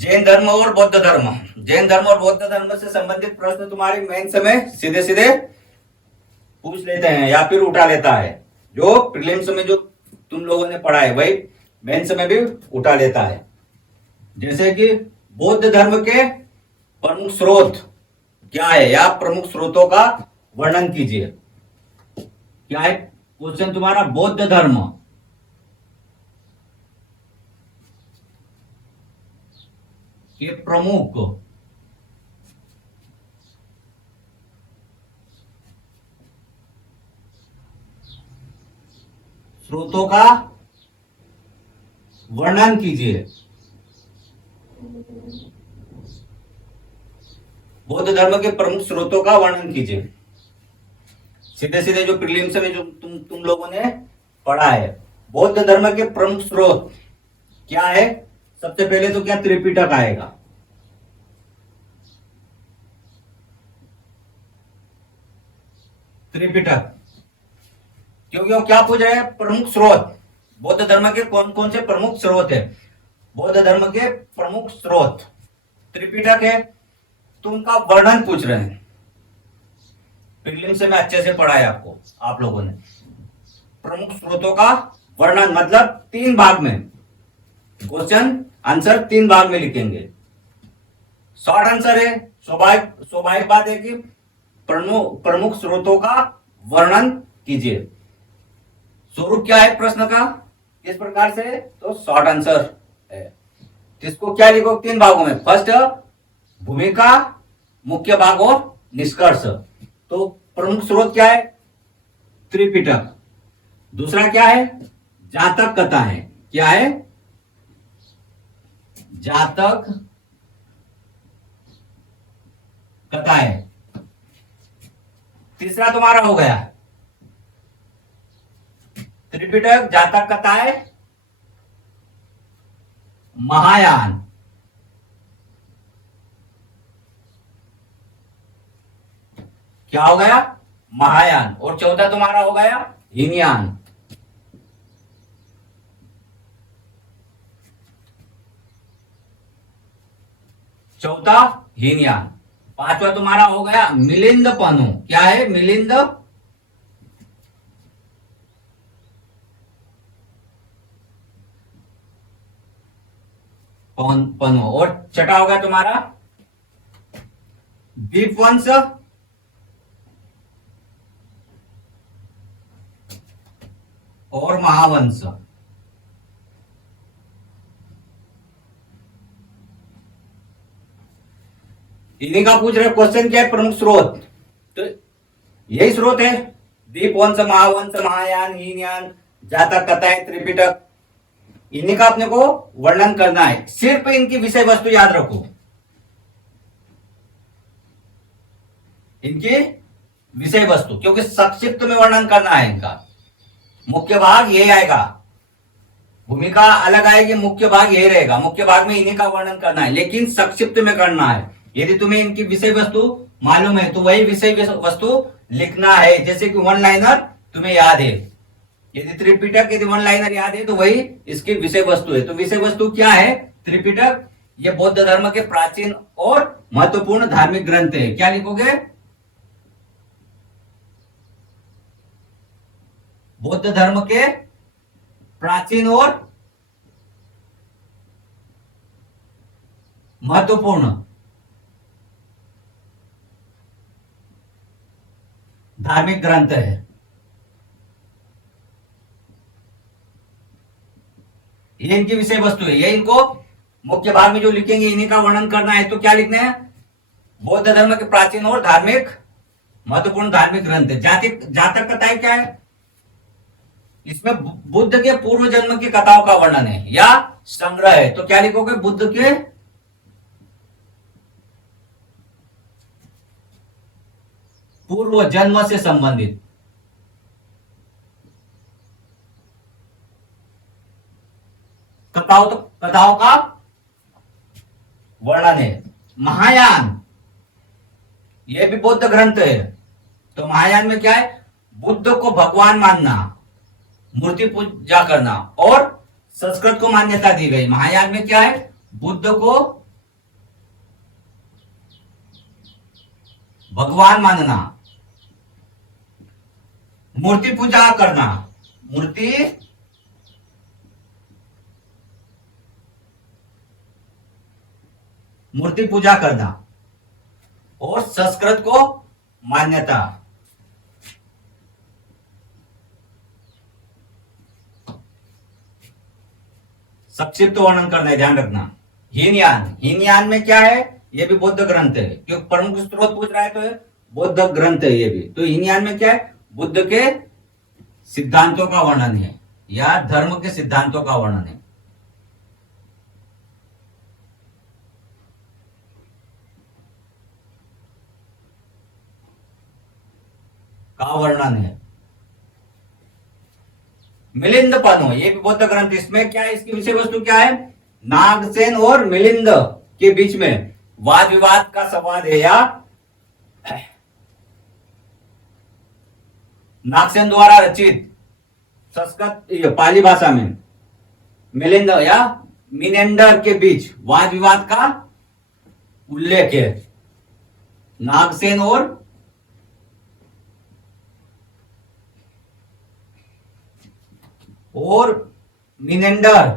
जैन धर्म और बौद्ध धर्म। जैन धर्म और बौद्ध धर्म से संबंधित प्रश्न तुम्हारे मेंस में सीधे सीधे पूछ लेते हैं या फिर उठा लेता है। जो प्रीलिम्स में जो तुम लोगों ने पढ़ा है वही मेंस में भी उठा लेता है। जैसे कि बौद्ध धर्म के प्रमुख स्रोत क्या है या प्रमुख स्रोतों का वर्णन कीजिए। क्या है क्वेश्चन तुम्हारा? बौद्ध धर्म के प्रमुख स्रोतों का वर्णन कीजिए। बौद्ध धर्म के प्रमुख स्रोतों का वर्णन कीजिए। सीधे सीधे जो प्रीलिम्स में जो तुम लोगों ने पढ़ा है, बौद्ध धर्म के प्रमुख स्रोत क्या है? सबसे पहले तो क्या त्रिपिटक आएगा। त्रिपिटक, क्योंकि वो क्या पूछ रहे हैं? प्रमुख स्रोत। बौद्ध धर्म के कौन कौन से प्रमुख स्रोत है? बौद्ध धर्म के प्रमुख स्रोत त्रिपिटक है, तो उनका वर्णन पूछ रहे हैं। प्रीलिम्स से मैं अच्छे से पढ़ा है आपको, आप लोगों ने। प्रमुख स्रोतों का वर्णन मतलब 3 भाग में क्वेश्चन आंसर 3 भाग में लिखेंगे। शॉर्ट आंसर है, स्वाभाविक बात है कि प्रमुख स्रोतों का वर्णन कीजिए। स्वरूप क्या है प्रश्न का इस प्रकार से? तो शॉर्ट आंसर है। इसको क्या लिखो 3 भागों में? फर्स्ट भूमिका, मुख्य भाग और निष्कर्ष। तो प्रमुख स्रोत क्या है? त्रिपिटक। दूसरा क्या है? जातक कथा है। क्या है? जातक कथा है। तीसरा तुम्हारा हो गया त्रिपिटक, जातक कथा है, महायान। क्या हो गया? महायान। और चौथा तुम्हारा हो गया हीनयान। चौथा हीनयान। पांचवा तुम्हारा हो गया मिलिंद पनु। क्या है? मिलिंद पनु। और छठा हो गया तुम्हारा दीपवंश और महावंश। इन्हीं का पूछ रहे क्वेश्चन। क्या है प्रमुख स्रोत? तो यही स्रोत है, दीपवंश, महावंश, महायान, हीनयान, जातक कथाएं, त्रिपिटक। इन्हीं का अपने को वर्णन करना है। सिर्फ इनकी विषय वस्तु याद रखो। इनकी विषय वस्तु, क्योंकि संक्षिप्त में वर्णन करना है इनका। मुख्य भाग ये आएगा, भूमिका अलग आएगी, मुख्य भाग यही रहेगा। मुख्य भाग में इन्हीं का वर्णन करना है, लेकिन संक्षिप्त में करना है। यदि तुम्हें इनकी विषय वस्तु मालूम है तो वही विषय वस्तु लिखना है। जैसे कि 1 लाइनर तुम्हें याद है, यदि त्रिपिटक यदि 1 लाइनर याद है तो वही इसकी विषय वस्तु है। तो विषय वस्तु क्या है? त्रिपिटक ये बौद्ध धर्म के प्राचीन और महत्वपूर्ण धार्मिक ग्रंथ है। क्या लिखोगे? बौद्ध धर्म के प्राचीन और महत्वपूर्ण धार्मिक ग्रंथ है। ये इनकी विषय वस्तु है। ये इनको मुख्य भाग में जो लिखेंगे इन्हीं का वर्णन करना है। तो क्या लिखने हैं? बौद्ध धर्म के प्राचीन और धार्मिक महत्वपूर्ण धार्मिक ग्रंथ है। जातक कथाएं क्या है? इसमें बुद्ध के पूर्व जन्म की कथाओं का वर्णन है या संग्रह है। तो क्या लिखोगे? बुद्ध के पूर्व जन्म से संबंधित कथाओं का वर्णन है। महायान यह भी बौद्ध ग्रंथ है। तो महायान में क्या है? बुद्ध को भगवान मानना, मूर्ति पूजा करना और संस्कृत को मान्यता दी गई। महायान में क्या है? बुद्ध को भगवान मानना, मूर्ति पूजा करना, मूर्ति मूर्ति पूजा करना, और संस्कृत को मान्यता। संक्षिप्त वर्णन करना है, ध्यान रखना। हीनयान, हीनयान में क्या है, ये भी बौद्ध ग्रंथ है, क्योंकि प्रमुख स्रोत पूछ रहा है तो बौद्ध ग्रंथ है ये भी। तो हीनयान में क्या है, बुद्ध के सिद्धांतों का वर्णन है या धर्म के सिद्धांतों का वर्णन है। का वर्णन है। मिलिंद पनो, ये भी बौद्ध ग्रंथ, इसमें क्या है, इसकी विषय वस्तु क्या है, नागसेन और मिलिंद के बीच में वाद विवाद का संवाद है, या नागसेन द्वारा रचित संस्कृत पाली भाषा में मिलिंद या मिनेंडर के बीच वाद विवाद का उल्लेख है। नागसेन और मिनेंडर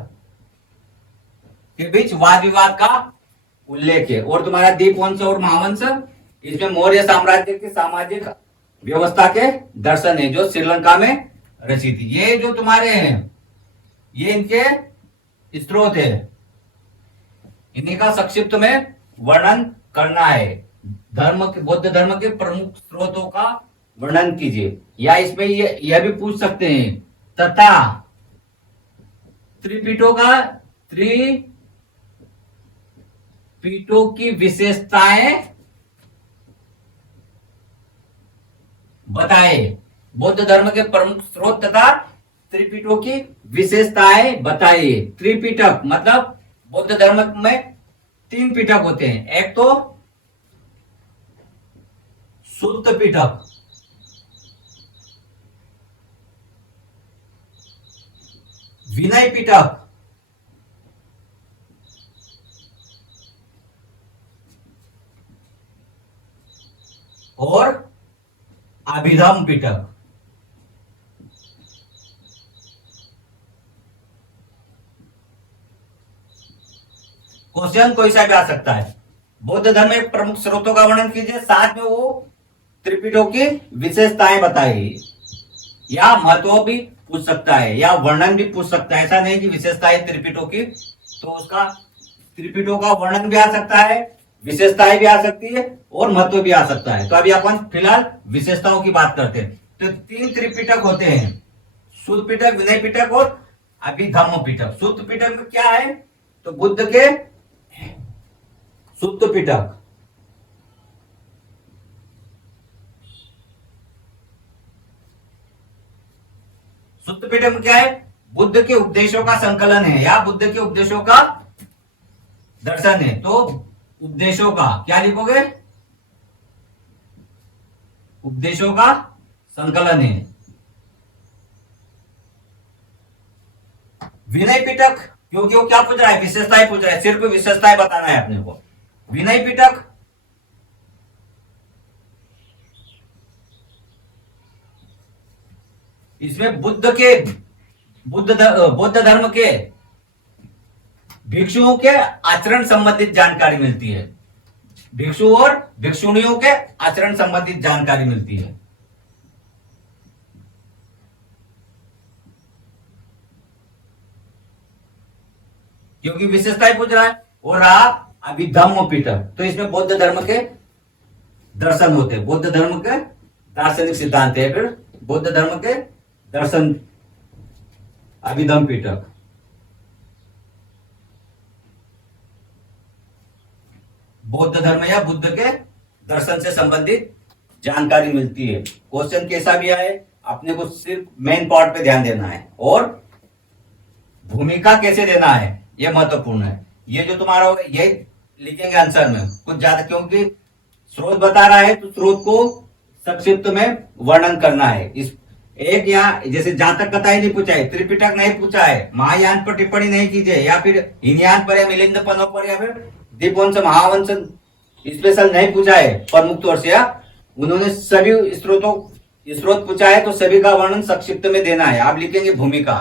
के बीच वाद विवाद का उल्लेख है। और तुम्हारा दीपवंश और महावंश, इसमें मौर्य साम्राज्य की सामाजिक व्यवस्था के दर्शन है जो श्रीलंका में रचित। ये जो तुम्हारे हैं ये इनके स्रोत है, इन्हीं का संक्षिप्त में वर्णन करना है। धर्म के, बौद्ध धर्म के प्रमुख स्रोतों का वर्णन कीजिए, या इसमें यह भी पूछ सकते हैं तथा त्रिपीठों की विशेषताएं बताए। बौद्ध धर्म के प्रमुख स्रोत तथा त्रिपीठों की विशेषताएं बताइए। त्रिपीठक मतलब बौद्ध धर्म में 3 पीठक होते हैं, एक तो सुत्त पीठक, विनय पीठक और अभिधम पीठक। क्वेश्चन कोई सा भी आ सकता है। बौद्ध धर्म में प्रमुख स्रोतों का वर्णन कीजिए, साथ में वो त्रिपीठों की विशेषताएं बताइए, या महत्व भी पूछ सकता है या वर्णन भी पूछ सकता है। ऐसा नहीं कि विशेषताएं त्रिपीठों की, तो उसका त्रिपीठों का वर्णन भी आ सकता है, विशेषताएं भी आ सकती है और महत्व भी आ सकता है। तो अभी अपन फिलहाल विशेषताओं की बात करते हैं। तो 3 त्रिपीठक होते हैं, शुद्ध पीठक, विनय पीठक और अभिधम्म पीठक। शुद्ध पीठक में क्या है, तो बुद्ध के शुद्ध पीठक, शुद्ध पीठक में क्या है, बुद्ध के उपदेशों का संकलन है या बुद्ध के उपदेशों का दर्शन है। तो उपदेशों का क्या लिखोगे, उपदेशों का संकलन है। विनय पीठक, क्योंकि वो क्या पूछ रहा है, विशेषताएं पूछ रहा है, सिर्फ विशेषताएं बताना है अपने को। विनय पीठक इसमें बौद्ध धर्म के भिक्षुओं के आचरण संबंधित जानकारी मिलती है, भिक्षु और भिक्षुणियों के आचरण संबंधित जानकारी मिलती है। क्योंकि विशेषताएं पूछ रहा है। और रहा अभिधम्म पीठक, तो इसमें बौद्ध धर्म के दर्शन होते हैं, बौद्ध धर्म के दार्शनिक सिद्धांत है, फिर बौद्ध धर्म के दर्शन, अभिधम्म पीठक। बौद्ध धर्म या बुद्ध के दर्शन से संबंधित जानकारी मिलती है। क्वेश्चन कैसा भी आए, अपने को सिर्फ मेन पार्ट पे ध्यान देना है और भूमिका कैसे देना है यह महत्वपूर्ण है। ये जो तुम्हारा होगा ये लिखेंगे आंसर में कुछ ज्यादा, क्योंकि स्रोत बता रहा है तो स्रोत को संक्षिप्त में वर्णन करना है। इस एक या जैसे जातक कथा ही नहीं पूछा है, त्रिपिटक नहीं पूछा है, महायान पर टिप्पणी नहीं कीजिए, या फिर हीनयान पर या मिलिंद पनों पर या फिर दीपवंश महावंश स्पेशल नहीं पूछा है प्रमुख तौर से, या उन्होंने सभी स्रोत पूछा है तो सभी का वर्णन संक्षिप्त में देना है। आप लिखेंगे भूमिका।